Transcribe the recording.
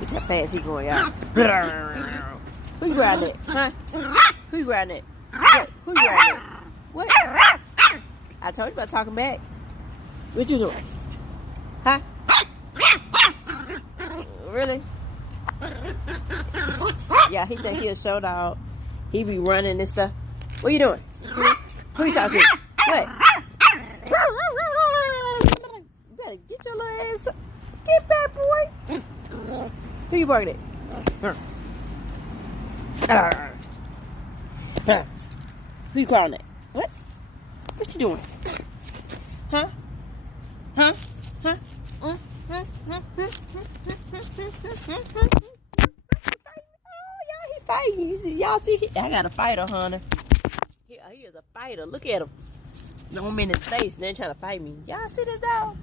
Look how fast he going, y'all. Who you grinding at? Huh? Who you grinding at? What? Who you grinding at? What? I told you about talking back. What you doing? Huh? Really? Yeah, he think he a show dog. He be running and stuff. What you doing? Who you talking to? What? You better get your little ass up. Get back, boy. Who you barking at? Who you calling at? What? What you doing? Huh? Huh? Huh? Oh, y'all, he fighting. Y'all see, I got a fighter, Hunter. He is a fighter. Look at him. No, I'm in his face, and they're trying to fight me. Y'all see this dog?